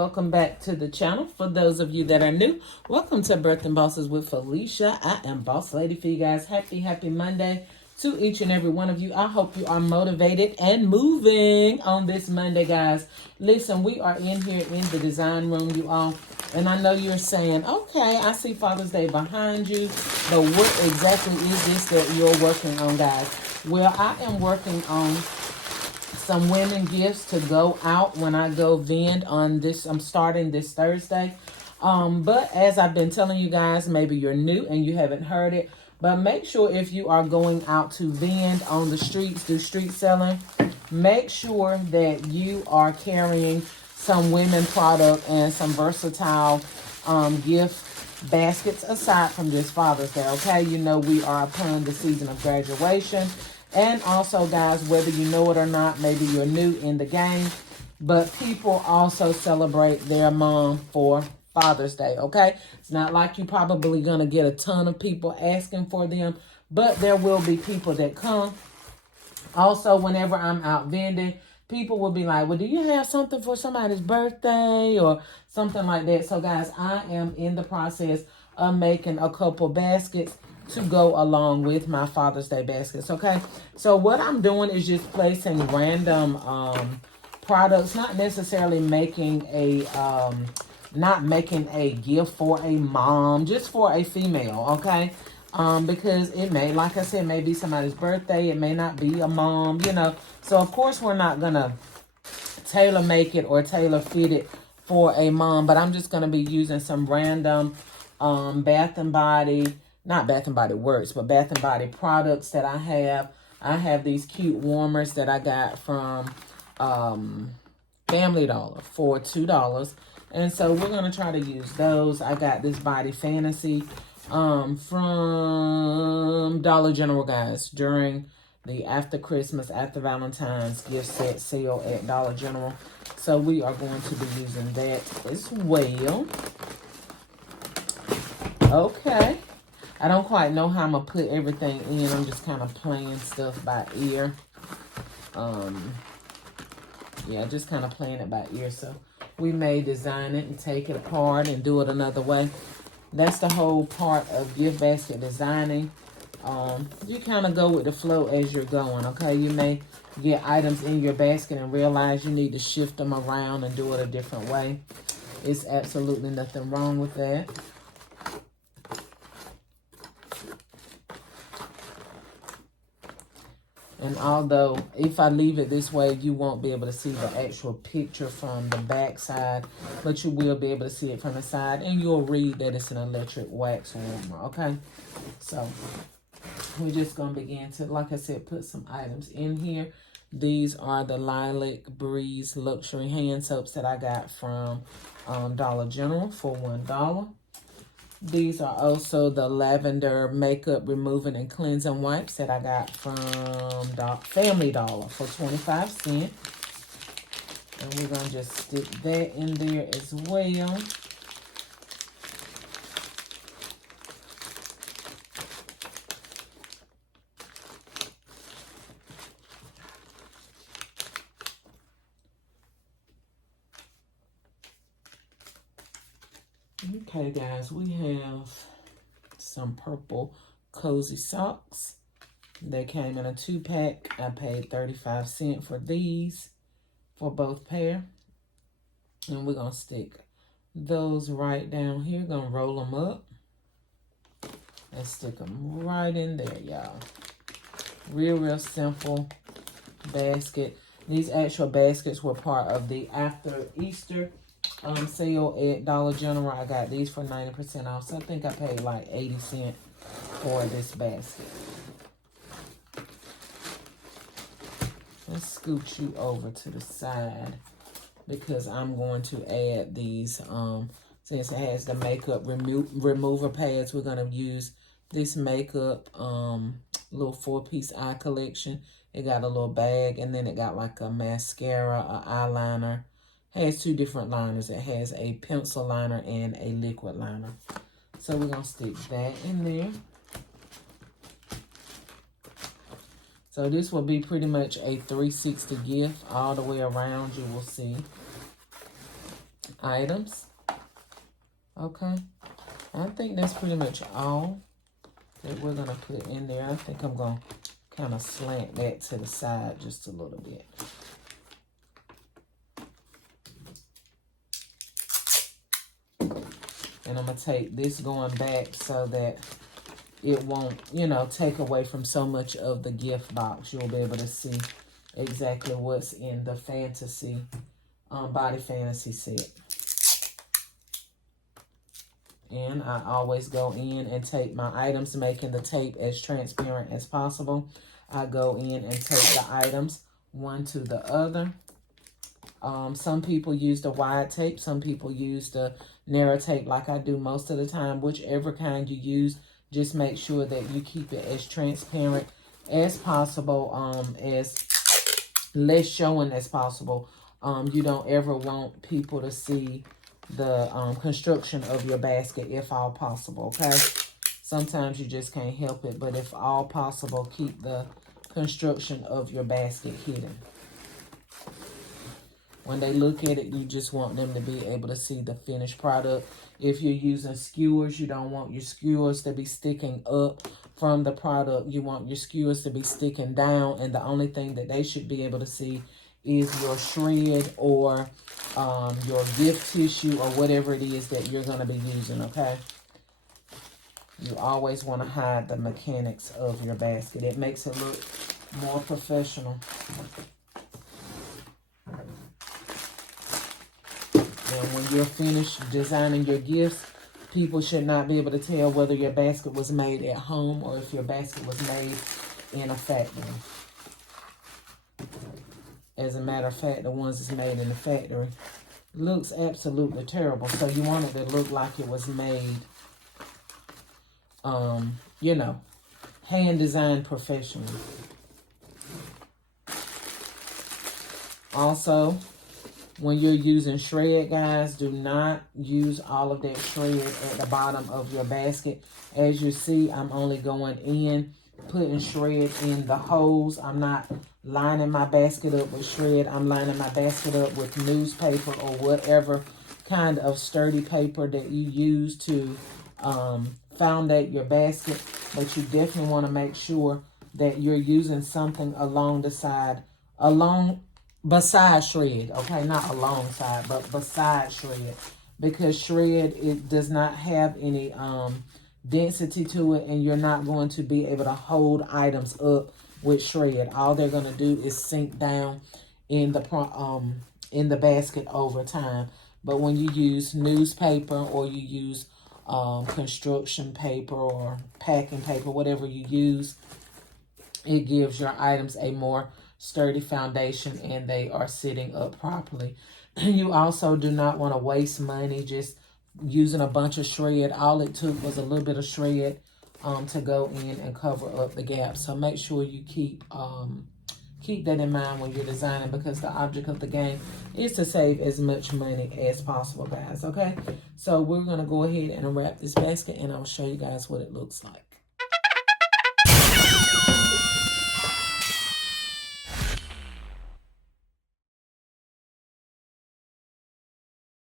welcome back to the channel. For those of you that are new, welcome to Birthing Bosses with Felicia. I am Boss Lady for you guys. Happy Monday to each and every one of you. I hope you are motivated and moving on this Monday, guys. Listen, we are in here in the design room, you all. And I know you're saying, okay, I see Father's Day behind you, but what exactly is this that you're working on, guys? Well, I am working on some women gifts to go out when I go vend on this. I'm starting this Thursday. But as I've been telling you guys, maybe you're new and you haven't heard it, but make sure if you are going out to vend on the streets, do street selling, make sure that you are carrying some women product and some versatile gift baskets aside from just Father's Day, okay? You know we are upon the season of graduation. And also, guys, whether you know it or not, maybe you're new in the game, but people also celebrate their mom for Father's Day, okay? It's not like you're probably going to get a ton of people asking for them, but there will be people that come. Also, whenever I'm out vending, people will be like, well, do you have something for somebody's birthday or something like that? So, guys, I am in the process of making a couple baskets to go along with my Father's Day baskets, okay? So what I'm doing is just placing random products, not necessarily making a gift for a mom, just for a female, okay? Because it may, like I said, may be somebody's birthday, it may not be a mom, you know. So of course we're not gonna tailor make it or tailor fit it for a mom, but I'm just gonna be using some random Bath and Body, not Bath and Body Works, but Bath and Body products that I have. I have these cute warmers that I got from Family Dollar for $2. And so we're going to try to use those. I got this Body Fantasy from Dollar General, guys, during the after Christmas, after Valentine's gift set sale at Dollar General. So we are going to be using that as well. Okay. I don't quite know how I'm going to put everything in. I'm just kind of playing stuff by ear. Yeah, just kind of playing it by ear. So we may design it and take it apart and do it another way. That's the whole part of gift basket designing. You kind of go with the flow as you're going, okay? You may get items in your basket and realize you need to shift them around and do it a different way. It's absolutely nothing wrong with that. And although if I leave it this way, you won't be able to see the actual picture from the back side, but you will be able to see it from the side, and you'll read that it's an electric wax warmer, okay? So we're just going to begin to, like I said, put some items in here. These are the Lilac Breeze Luxury Hand Soaps that I got from Dollar General for $1. These are also the lavender makeup removing and cleansing wipes that I got from Family Dollar for 25 cents. And we're going to just stick that in there as well. Okay, guys, we have some purple cozy socks. They came in a 2-pack. I paid 35 cents for these for both pair. And we're going to stick those right down here. Going to roll them up and stick them right in there, y'all. Real simple basket. These actual baskets were part of the after Easter sale at Dollar General. I got these for 90% off. So I think I paid like 80 cents for this basket. Let's scoot you over to the side because I'm going to add these. Since it has the makeup remover pads, we're going to use this makeup little 4-piece eye collection. It got a little bag, and then it got like a mascara, an eyeliner. It has 2 different liners. It has a pencil liner and a liquid liner. So we're going to stick that in there. So this will be pretty much a 360 gift all the way around, you will see. items. Okay. I think that's pretty much all that we're going to put in there. I think I'm going to kind of slant that to the side just a little bit. And I'm going to take this going back so that it won't, you know, take away from so much of the gift box. You'll be able to see exactly what's in the fantasy, body fantasy set. And I always go in and take my items, making the tape as transparent as possible. I go in and take the items one to the other. Some people use the wide tape. Some people use the narrow tape like I do most of the time. Whichever kind you use, just make sure that you keep it as transparent as possible, as less showing as possible. You don't ever want people to see the construction of your basket if all possible, okay? Sometimes you just can't help it, but if all possible, keep the construction of your basket hidden. When they look at it, you just want them to be able to see the finished product. If you're using skewers, you don't want your skewers to be sticking up from the product. You want your skewers to be sticking down, and the only thing that they should be able to see is your shred or your gift tissue or whatever it is that you're going to be using, okay? You always want to hide the mechanics of your basket. It makes it look more professional. And when you're finished designing your gifts, people should not be able to tell whether your basket was made at home or if your basket was made in a factory. As a matter of fact, the ones that's made in the factory looks absolutely terrible. So you want it to look like it was made, you know, hand-designed professionally. Also, when you're using shred, guys, do not use all of that shred at the bottom of your basket. As you see, I'm only going in, putting shred in the holes. I'm not lining my basket up with shred. I'm lining my basket up with newspaper or whatever kind of sturdy paper that you use to foundate your basket. But you definitely want to make sure that you're using something along the side, beside shred, okay? Not alongside, but beside shred. Because shred, it does not have any density to it, and you're not going to be able to hold items up with shred. All they're going to do is sink down in the basket over time. But when you use newspaper or you use construction paper or packing paper, whatever you use, it gives your items a more sturdy foundation and they are sitting up properly. You also do not want to waste money just using a bunch of shred. All it took was a little bit of shred to go in and cover up the gaps. So make sure you keep that in mind when you're designing, because the object of the game is to save as much money as possible, guys, okay? So we're going to go ahead and wrap this basket, and I'll show you guys what it looks like.